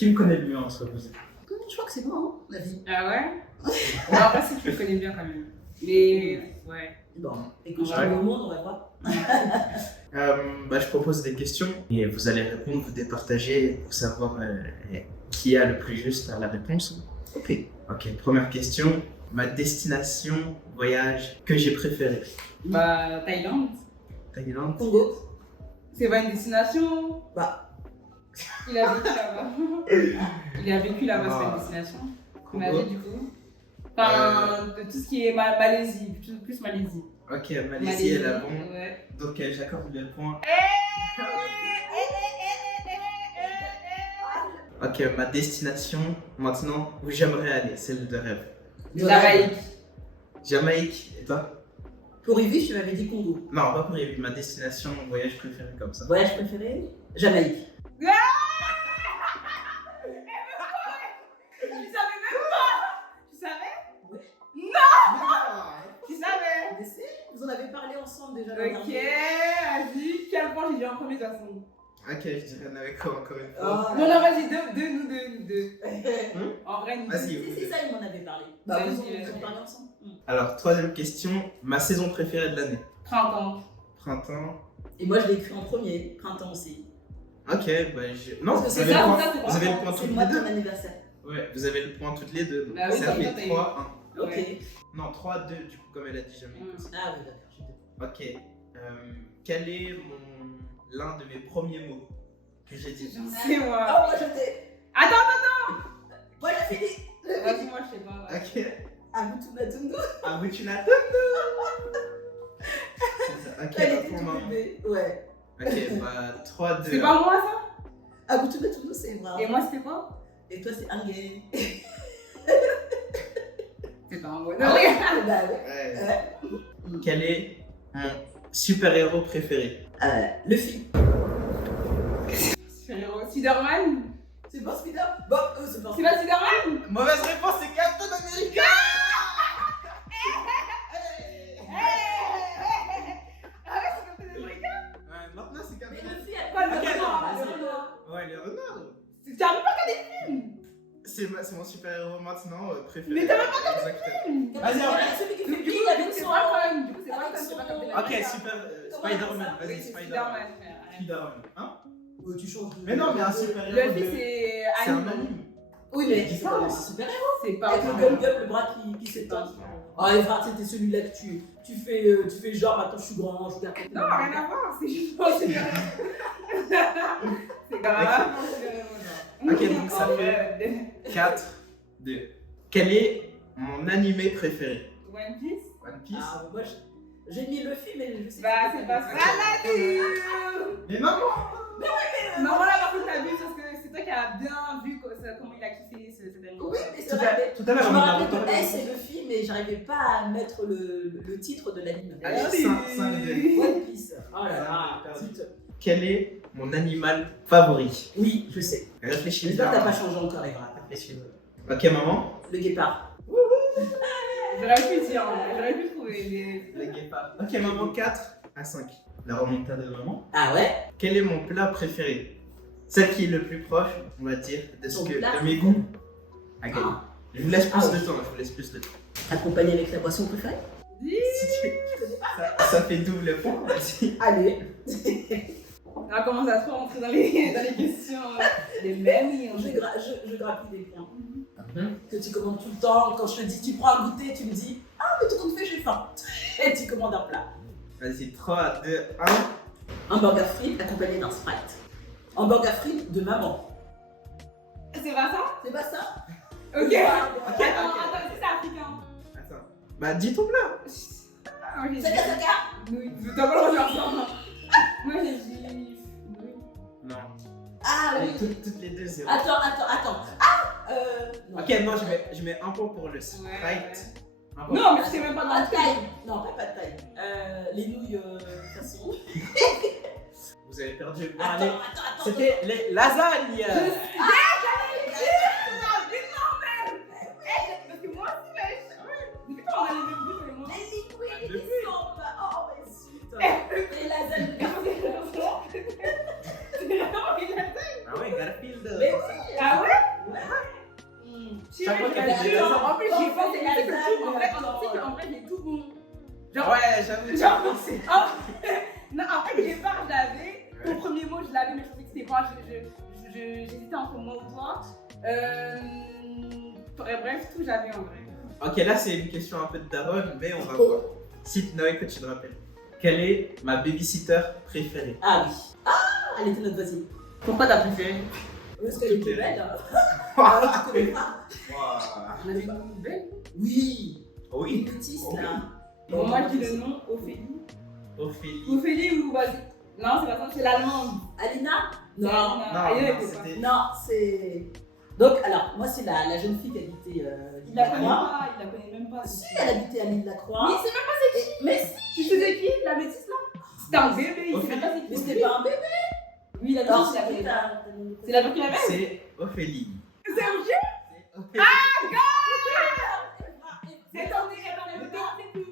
Qui me connaît le mieux entre vous? Je crois que c'est moi, hein, la vie. Ah ouais? Non, pas si tu le connais bien quand même. Mais ouais. Bon, et quand je suis au monde, on va voir. Je propose des questions et vous allez répondre, vous départager pour savoir qui a le plus juste à la réponse. Ok. Ok, première question. Ma destination voyage que j'ai préférée. Bah, Thaïlande. Thaïlande. Congo. C'est pas une destination? Bah. Il a vécu là-bas. Il a vécu là-bas, c'est pas une destination. On a vu du coup. Enfin, de tout ce qui est Malaisie, plus Malaisie. Ok, Malaisie est là bon. Ouais. Donc j'accorde le point. Ok, ma destination maintenant où j'aimerais aller, celle de rêve. Jamaïque. Jamaïque, et toi? Pour y vivre, tu m'avais dit Congo. Non, pas pour y vivre, ma destination, voyage préféré comme ça. Voyage préféré? Jamaïque. Tu savais même pas? Tu savais? Ouais. Non! Tu savais? Mais c'est, vous en avez parlé ensemble déjà. Ok, vas-y. Quel point j'ai dit en premier de toute façon? Ok, je dirais avec quoi encore une fois? Oh, Non, non, vas-y, nous deux. En vrai, nous deux. Vas-y. Si, ça, il m'en avait parlé. Bah, Vas-y, vous vas-y. en parlé ensemble. Alors, troisième question, ma saison préférée de l'année. Printemps. Printemps. Et moi, je l'ai écrit en premier, printemps aussi. Ok, non, Parce que vous c'est avez, ça, le point, ça, c'est vous avez le printemps. point C'est toutes le mois les de deux. ton anniversaire. Ouais, vous avez le point toutes les deux. Donc Bah oui, ça comme fait toi, t'as eu. 3-1. Ok. Non, 3-2 du coup, comme elle a dit Jamaïque aussi. Ah oui, d'accord. Ok. Quel est l'un de mes premiers mots que j'ai dit? C'est moi. Oh, moi, je t'ai. Attends. Moi, j'ai fini. Vas-y, moi, je sais pas. Ouais. Ok. Abutunatundu. Abutunatu. Ok, Elle bah, était pour tout moi. bébé. Ouais. Ok, bah 3-2. C'est pas moi ça? Abutunatundu, c'est vrai. Et moi, c'était quoi? Et toi, c'est Angé. C'est pas un bon. Bah ouais. Ouais. Quel est mon super-héros préféré? Luffy. Spider-Man? C'est pas Spider. Bon, c'est pas C'est pas Spider-Man? Mauvaise réponse, c'est Captain America. Ah ouais, c'est Captain America? Maintenant c'est Captain Mais America. Luffy, elle Pas le parle de renard, renard, le vas-y. renard. Ouais, les renards. Tu as même pas regardé le film? C'est mon super-héros maintenant préféré. Mais t'as même pas film? Vas-y, on va. Celui qui Du fait coup, pile avec c'est son. pas Falcon. Du coup, c'est Avec Falcon, c'est pas son- Captain America. Ok, super. Spider-Man, Oui, vas-y, c'est Spider-Man. Spider-Man, frère. Spider-Man. Hein? Tu changes de. Mais non, mais un super-héros. Luffy, de- c'est C'est un anime. anime. Oui, mais Dis c'est pas. pas un super héros. C'est pas Avec le un gum le bras qui s'étend. Oh, Eva, c'était celui-là que tu fais genre, attends, je suis grand, je regarde. Non, rien à voir, c'est juste pas super. C'est grave. Ok, donc ça fait 4-2. Quel est mon animé préféré? One Piece? One Piece. Ah, moi, j'ai mis Luffy, mais je sais Bah, c'est pas ça la vie. Mais maman! Non, voilà, par contre, t'as vu, parce que c'est toi qui as bien vu comment il a kiffé cet anime. Oui, mais Tout c'est à vrai. tout à l'heure, Je on me en a rappelle de parlé. S et Luffy, mais j'arrivais pas à mettre le titre de l'anime. Allez, Allez. 5-2. One Piece. Oh là là. Perdu. zut. Quel est mon animal favori? Oui, je sais. Réfléchis J'espère que t'as bien. pas changé encore, Eva. Réfléchis. Ok, maman? Le guépard. J'aurais pu dire, j'aurais pu trouver. Le guépard. Ok, maman, 4-5. La remontada de maman. Ah ouais? Quel est mon plat préféré? Celle qui est le plus proche, on va dire, de ce Ton que plat de mes goûts a gagné. Ah. Je vous laisse plus Ah de oui. temps, je vous laisse plus de temps. Accompagné avec la boisson préférée? Si ça fait double point, vas-y. Allez. On va commencer à trop rentrer dans les questions. Les mêmes. Je grappille des points. Que tu commandes tout le temps. Quand je te dis tu prends un goûter, tu me dis ah, mais tout compte fait, j'ai faim. Et tu commandes un plat. Vas-y, 3, 2, 1. Un burger frites accompagné d'un Sprite. Un burger frites de maman. C'est pas ça? C'est pas ça? Ok. Pardon. Attends, si c'est africain. Attends. Bah, dis ton plat. Ah, j'ai dit. Saka saka. Oui, t'as pas le droit de faire ça. Moi j'ai dit. Oui. Non. Ah Allez, oui. toutes les deux, c'est Attends. Ah non. Ok, non, je mets un point pour le Sprite. Ouais. Un point. Non, mais c'est même pas dans Pas le de taille. Non, pas de taille. Les nouilles façon. Vous avez perdu. Bon, Attends, allez. attends. C'était les lasagnes. Parce que moi aussi, depuis quand on a les mêmes goûts que moi? Les liquides, Depuis. les sombres. Oh, mais zut. Les lasagnes. Ah ouais, Garfield. Mais oui. Ah ouais? Chaque fois qu'elle fait des En dessins. plus, j'ai pensé la que tout, en fait, lasagne, en vrai, j'ai tout bon. Ouais, j'avoue. Genre, non, en fait, j'ai peur, je l'avais. Ton premier mot, je l'avais, mais je pensais que c'était moi. J'hésitais entre moi ou toi. Bref, tout, j'avais en vrai. Ok, là c'est une question un peu de daronne, mais on va voir. Si Noé, que tu te rappelles. Quelle est ma babysitter préférée? Ah oui. Ah, elle était notre voisine. Pourquoi t'as préféré? Parce qu'elle était belle. Ah, tu connais pas? Wow. On avait une belle. Oui. Oui. Une métisse Oui. là. Bon, moi, je dis le nom Ophélie. Ophélie. Ophélie ou vas-y. Non, c'est pas ça, c'est l'allemande. Alina? Non. C'était. Non, c'est. Donc, alors, moi, c'est la jeune fille qui habitait Il l'île la la connaît Croix. pas, il la connaît même pas. Si, elle habitait à l'île la Croix. Mais c'est même pas c'est qui. Mais si, Tu sais c'est qui, la métisse là? C'était un bébé, il sait même pas c'est mais qui. c'était pas un bébé. Oui, la Alors, métisse, il la c'est connaît pas. ta- C'est la meuf qui la met? C'est Ophélie. C'est obligé? C'est Ophélie. C'est attendez, c'est tout.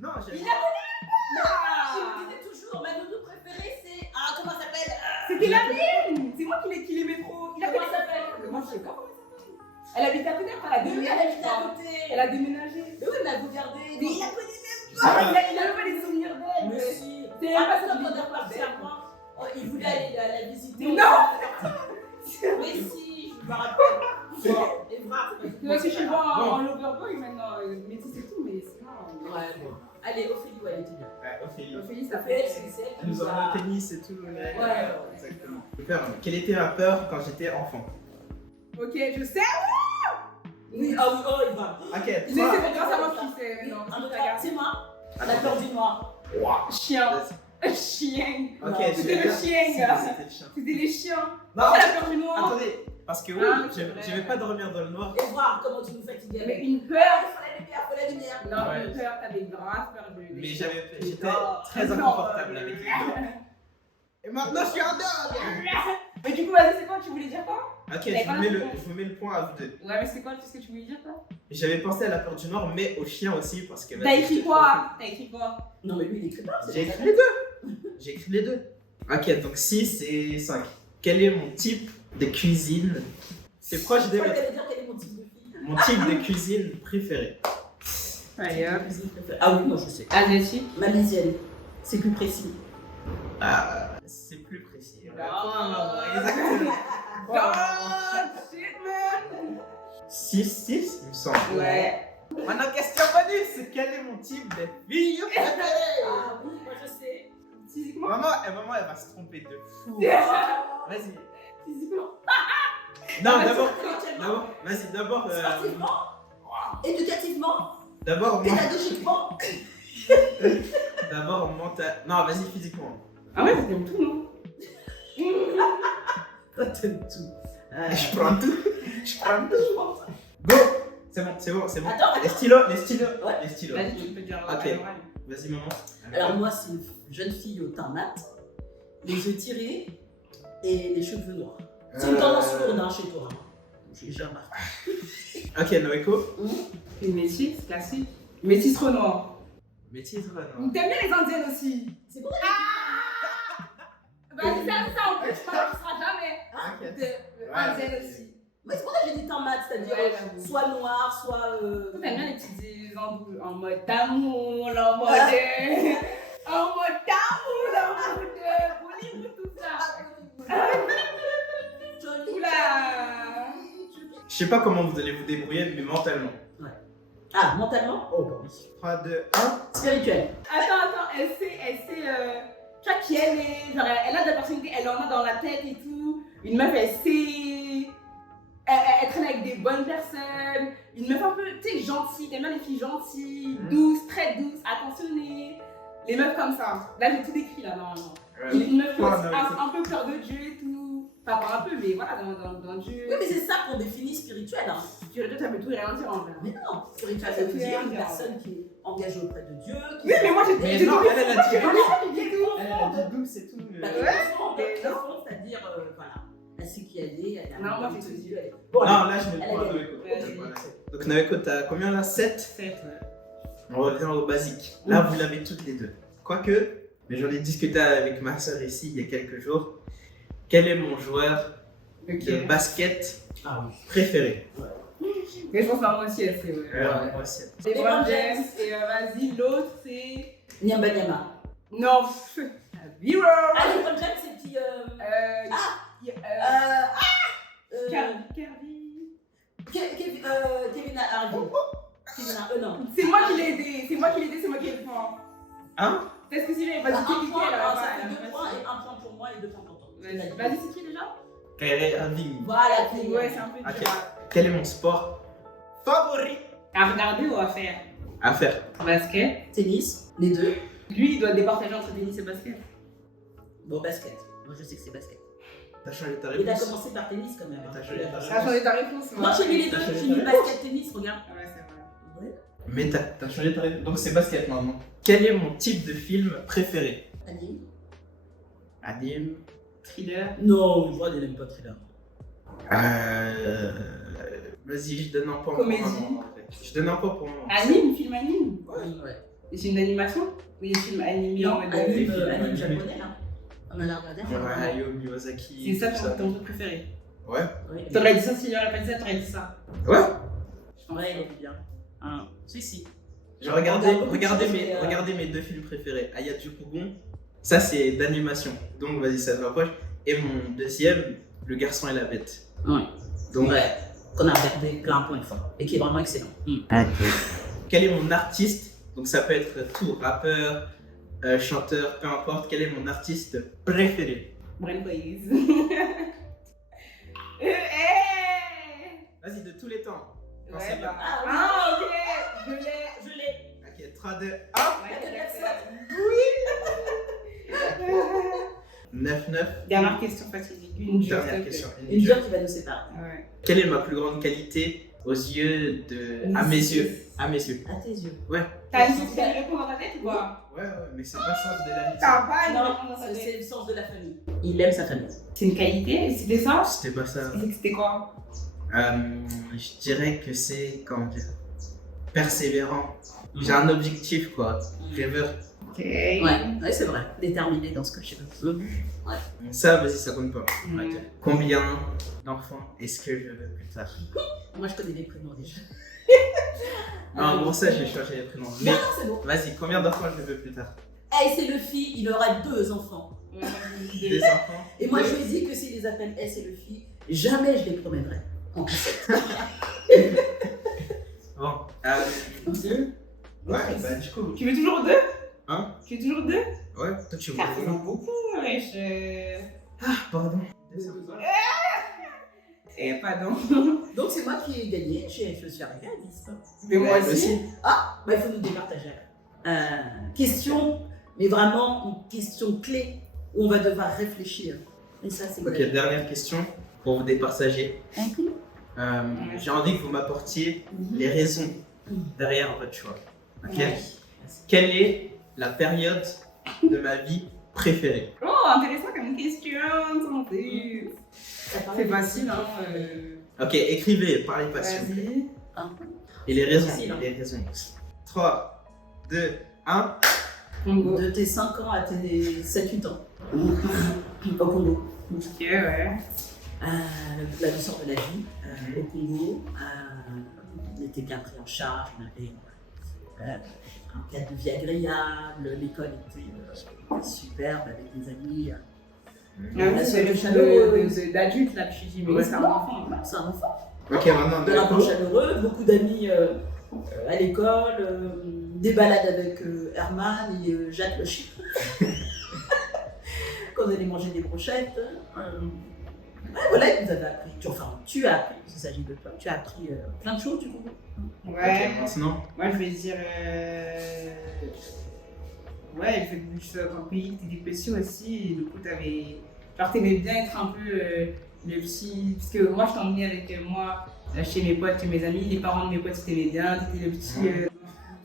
Non, j'ai. Il la connaît Il pas. me disait toujours, ma nounou préférée, c'est. Ah, comment ça s'appelle? C'était la mienne. C'est moi qui l'aimais trop. Il a Comment connaît ça s'appelle? Moi, je sais pas comment elle s'appelle. Elle habite à côté, après, elle a Mais oui, déménagé. elle habite à côté. Elle a déménagé. Mais oui, mais vous regardez. Mais il la connaît même Je sais pas. pas. Il a même pas les souvenirs d'elle. Mais si. C'est Ah, même pas parce ça que qu'il quand dit. on est reparti à moi, il voulait aller la visiter. Non. Mais si, je me rappelle. Bon, et bravo. Tu vois, si je suis en Loverboy maintenant, métis et tout, mais sinon. Ouais, bon. Allez, Ophélie, ouais, elle était bien. Ouais, Ophélie. Ophélie, ça Ophélie, fait. c'est elle Elle qui nous nous emmène a. au tennis et tout. Ouais. Exactement. Super. Quelle était ma peur quand j'étais enfant? Ok, je sais. Oui, ah oui, oh, il va. Ok, Je sais, toi. c'est grâce à moi qui sait. Oui, Non, un, deux, c'est trois, pas c'est moi. Attends. La peur du noir. Wow. Chien. Chien. Ok, Non, c'était le chien, gars. C'était le chien. C'était les chiens. Non, C'est la peur du noir. attendez, parce que oui, Ah, c'est vrai. j'aimais pas dormir dans le noir. Et voir comment tu nous fatiguais. Mais une Ah, peur. il faut la lumière, faut la lumière. Non, Ouais. une peur, t'as des graves peurs de. Mais j'étais Oh, très non, inconfortable avec les dents. Et maintenant je suis en dehors. Mais du coup, vas-y, c'est quoi? Tu voulais dire quoi? Ok, je vous mets le point à vous deux. Ouais, mais c'est quoi? Qu'est-ce que tu voulais dire, toi? J'avais pensé à la peur du noir, mais au chien aussi, parce que. T'as écrit quoi? T'as écrit quoi? Non, mais lui, il écrit pas. c'est J'ai pas écrit ça. les deux. J'ai écrit les deux. Ok, donc 6 et 5. Quel est mon type de cuisine? C'est proche des Je crois l'autre. qu'elle allait dire quel est mon type de fille. Mon type de cuisine préféré. Allez, hop. Cuisine préférée. Ah oui, non, je sais. Asiatique. Malaisienne. C'est plus précis. Ah, c'est plus précis. Ah. Exactement. God, shit, man! 6, il me semble. Ouais. Maintenant, question bonus. Quel est mon type de fille préférée? Ah oui, moi je sais. Physiquement? Maman, elle va se tromper de fou. Ah, Vas-y. physiquement. Non, d'abord. Intellectuellement. Vas-y, d'abord. Sportivement. Éducativement. D'abord, Pédagogiquement. d'abord, mental. Non, vas-y, physiquement. Ah ouais, c'est comme tout, non? Toi, t'aimes tout. Je prends tout. Je prends tout. Go. C'est bon. Attends, Les stylos. Ouais. Les stylos. Vas-y, tu peux dire. Ok. Ouais. Vas-y, maman. Alors moi, c'est une jeune fille au teint mat, les yeux tirés et les cheveux noirs. C'est une tendance lourde hein, chez toi. Hein. J'ai remarqué. Ok, Noéko. Une métisse, classique. Métisse Renoir. Métisse, non. T'aimes bien les indiennes aussi? C'est bon. Bah, c'est ça en plus, tu seras jamais. Ok. Indienne aussi. Mais c'est pour ça que j'ai dit teint mat, c'est-à-dire Ouais, j'avoue. soit noir, soit. Toi, t'aimes bien les petites embouts en mode d'amour, en mode. En mode d'amour, en mode. Bollywood, tout ça. Jolie. Oula! Je sais pas comment vous allez vous débrouiller, mais mentalement. Ah, mentalement? Oh, bah oui. 3, 2, 1. Spirituel. Attends, elle sait, tu vois qui elle est, genre elle a de la personnalité, elle en a dans la tête et tout. Une meuf, elle sait, elle traîne avec des bonnes personnes. Une meuf un peu, tu sais, gentille, t'aimes bien les filles gentilles, douces, très douces, attentionnées. Les meufs comme ça. Là, j'ai tout décrit là, normalement. Une meuf un peu fleur de Dieu et tout. Enfin, pas un peu, mais voilà, dans Dieu. Oui, mais c'est ça qu'on définit spirituel. Hein. Spirituel, ça veut tout et rien dire en vrai. Mais non, spirituel, ça veut dire une personne qui est engagée auprès de Dieu. Qui Oui, mais moi j'ai Mais j'ai non, tout elle a dit. j'ai tout. Elle a dit douce, c'est tout. Bah, c'est-à-dire, voilà, elle sait qui elle est, elle a Non, moi, envie j'ai de tout dit. Dieu, elle est- Bon, Non, là, je mets elle le point a à gagné. Noéko. Ouais. Donc, Noéko, t'as combien là? 7. 7. On revient au basique. Là, vous l'avez toutes les deux. Quoique, mais j'en ai discuté avec ma soeur ici il y a quelques jours. Quel est mon joueur de basket Ah oui. préféré? Mais je pense à moi aussi, elle c'est. Ouais. Moi aussi. LeBron James, et vas-y, l'autre c'est. Nyamba Nyama. Non, Hero! Ah, LeBron James, c'est qui Kirby. Kevin Harvey. Non. C'est moi qui l'ai aidé, c'est moi qui l'ai le point. Hein? Est-ce que si j'avais pas Un dit qui point, elle ça va fait 2 points et 1 point pour moi et 2 points pour toi. Vas-y, c'est qui déjà? Kyrie Irving. Voilà, Ouais, c'est un peu Ok. dur. Quel est mon sport favori À regarder ou à faire? à faire? Basket. Tennis, les deux. Lui, il doit départager entre tennis et basket. Bon, basket. Moi, je sais que c'est basket. T'as changé ta Il a réponse? commencé par tennis quand même. T'as changé ta T'as changé ta réponse, Moi, j'ai mis les deux. J'ai mis basket, tennis, regarde. Ouais, c'est vrai. Ouais. Mais t'as changé ta réponse. Donc c'est basket maintenant. Quel est mon type de film préféré? Annie. Anime. Thriller. Non, je vois, il n'aime pas thriller. Vas-y, je donne un point Comédie. pour moi. Je donne un point pour moi. Anime, film anime. Ouais. Des films d'animation? Oui, des films animés en mode. Anime, films, anime anime. japonais, là. On a l'air de Genre Hayao Miyazaki. C'est ça tout ton truc préféré. Ouais. Oui. T'aurais dit ça s'il aurait pas dit ça, t'aurais dit ça. Ouais. Ouais, il est bien. Ah, si. Regardez mes deux films préférés. Ayatsukugon, ça c'est d'animation. Donc vas-y, ça se rapproche. Et mon deuxième, Le garçon et la bête. Ouais. Donc, Ouais. Qu'on a regardé plein point de fois et qui est vraiment excellent. quel est mon artiste? Donc ça peut être tout, rappeur, chanteur, peu importe. Quel est mon artiste préféré? Brain Quiz. Vas-y, de tous les temps. Quand Ouais, c'est bien. Ah, ok. Je l'ai. Ok, 3, 2, 1. Ouais, Oui. 9-9. Dernière question fatidique. Une dure, Dernière s'il te question. plaît. Une dure qui va nous séparer. Ouais. Quelle est ma plus grande qualité aux yeux de. À mes yeux. À mes yeux. À tes yeux. T'as une réponse dans ta tête ou quoi? Ouais, mais c'est pas ça de l'amitié. T'as pas une Non, réponse dans ta tête. c'est le sens de la famille. Il aime sa famille. C'est une qualité? C'était ça? C'était pas ça. C'était quoi? Je dirais que c'est, comment dire, persévérant. J'ai un objectif, quoi. Rêveur. Ok. Ouais, c'est vrai. Déterminé dans ce que je veux. Ça, vas-y, ça compte pas. Mm. Combien d'enfants est-ce que je veux plus tard? Moi, je connais les prénoms déjà. Non, bon, ça, j'ai changé les prénoms. Mais Non, c'est bon. vas-y, combien d'enfants je veux plus tard? Eh, c'est le fille, il aura 2 enfants. Des enfants? Et moi, je lui ai dit que s'il les appelle S et le fille, jamais je les promènerai en cassette. Bon. Deux. Ouais, bah, du coup. Tu veux toujours deux? Hein? Tu veux toujours deux? Ouais, toi, tu veux. Ça représente beaucoup, wesh. Pardon. Pardon. Donc, c'est moi qui ai gagné. Je suis arrivée à 10. Mais moi Ouais, aussi. Ah, bah, il faut nous départager. Question, mais vraiment une question clé où on va devoir réfléchir. Et ça, c'est Ok, dernière question pour vous départager. Inclus. J'ai envie que vous m'apportiez les raisons derrière votre choix. Ok? Ouais. Quelle est la période de ma vie préférée? Oh, intéressant comme question. C'est facile, hein. Ok, écrivez, parlez pas s'il vous plaît. Vas-y. Et les raisons. Facile, hein. Les raisons. 3, 2, 1. Congo. De tes 5 ans à tes 7-8 ans. Au Congo. Ok, ouais. La douceur de la vie au Congo. On était bien pris en charge. On avait un cadre de vie agréable. L'école était superbe avec des amis. C'est le d'adulte là, je dis, mais Ouais. c'est un enfant. Non, c'est un enfant. Ok, maintenant, De rapport chaleureux, beaucoup d'amis à l'école, des balades avec Herman et Jacques le chien. Quand on allait manger des brochettes. Ouais, voilà, ils nous avaient appris. Tu as appris, il s'agit de toi. Tu as appris plein de choses du coup. Ouais. Ok, maintenant. Moi, je vais dire. Ouais, il fait un pays qui était petit aussi, et du coup, t'aimais bien être un peu le petit. Parce que moi, je t'emmenais avec moi chez mes potes, chez mes amis, les parents de mes potes, ils t'aimaient bien, t'étais le petit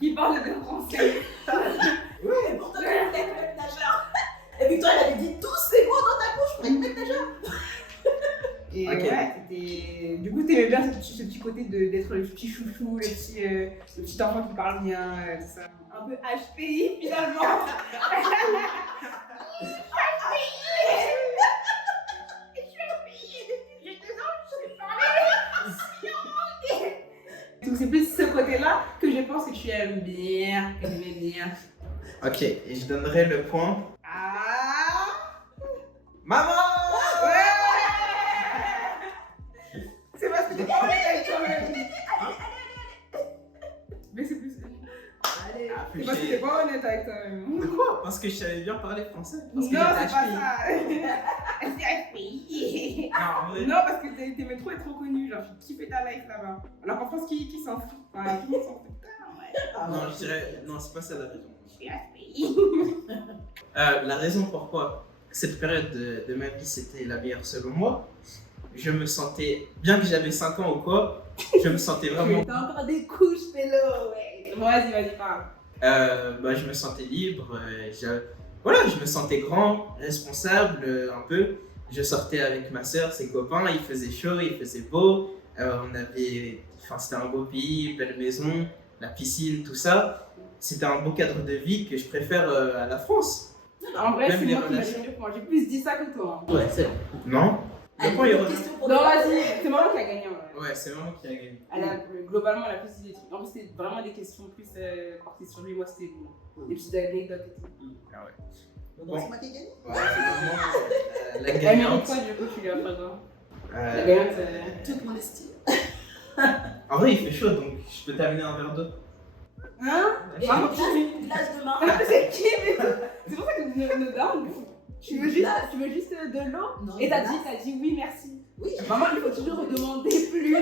qui parle bien français. Oui, mais pourtant, tu es le maître nageur. Et Victoire, elle avait dit tous ces mots dans ta bouche pour être maître nageur. Et Ok. ouais, du coup, t'aimais bien ce petit côté d'être le petit chouchou, le petit enfant qui parle bien, tout ça. Un peu HPI finalement. J'ai 2 ans, je sais parler. c'est plus ce côté-là que je pense que tu aimes bien, que tu aimais bien. Ok, et je donnerai le point. Ah! Maman! Ouais! C'est parce que t'es pas honnête avec toi-même. Mais c'est plus. Allez. Ah, C'est parce que t'es pas honnête avec toi-même. De quoi? Parce que je savais bien parler français. Non, Parce c'est que pas j'étais ça. C'est HPI. Non, en vrai. Non, parce que tes métros est trop connu. Genre, j'ai kiffé ta life là-bas. Alors qu'en France, qui s'en fout? Enfin, tout le monde s'en fout. Putain, ouais. Non, je dirais. Non, c'est pas ça la raison. Je suis HPI. La raison pourquoi cette période de ma vie c'était la meilleure selon moi, je me sentais, bien que j'avais 5 ans ou quoi, je me sentais vraiment. T'as encore des couches, Pélo, ouais. Vas-y, parle. Je me sentais libre, voilà, je me sentais grand, responsable un peu. Je sortais avec ma soeur, ses copains, il faisait chaud, il faisait beau. C'était un beau pays, belle maison, la piscine, tout ça. C'était un beau cadre de vie que je préfère à la France. En vrai, Même c'est les moi qui l'ai relations. mieux point. J'ai plus dit ça que toi. Ouais, c'est bon. Non? Allez, Le point est une revenu. question pour Non, le- vas-y, c'est maman qui a gagné. Ouais, c'est maman qui a gagné. Globalement, elle a plus dit des trucs. En plus, c'était vraiment des questions plus portées sur lui. Moi, c'était des petites anecdotes et tout. Ah ouais. Bon, c'est moi qui ai gagné. Ouais, c'est vraiment la Elle mérite gagnante. quoi, du coup, tu lui as pas quoi? La Euh, gagnante, Toute mon estime. En vrai, il fait chaud, donc je peux t'amener un verre d'eau. Hein? Et Maman, une glace de main. c'est qui, mais c'est pour ça que ne down. Tu veux juste de l'eau? Non, Et une t'as glace. dit oui, merci. Oui, Maman, il faut toujours demander plus.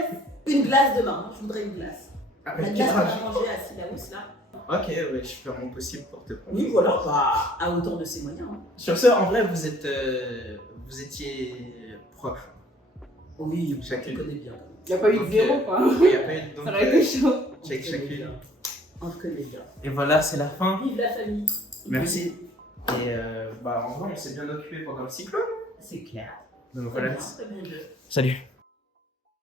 une glace de main. Je voudrais une glace. La Avec glace qu'on rage. a mangée à Silaous là. Ok, ouais, je fais mon possible pour te prendre. Oui, voilà, bah, à hauteur de ses moyens. Hein. Sur ce, en vrai, vous étiez proches. Oui, Chacune. on connaît bien. Il n'y a pas eu de Donc, zéro, quoi. Il n'y a pas eu de. Ça aurait été chaud. Check On se connaît chacune. bien. On se connaît bien. Et voilà, c'est la fin. Vive la famille. Merci. Et en vrai, on s'est bien occupé pendant le cyclone. C'est clair. Donc voilà. Très bien jeu. Salut.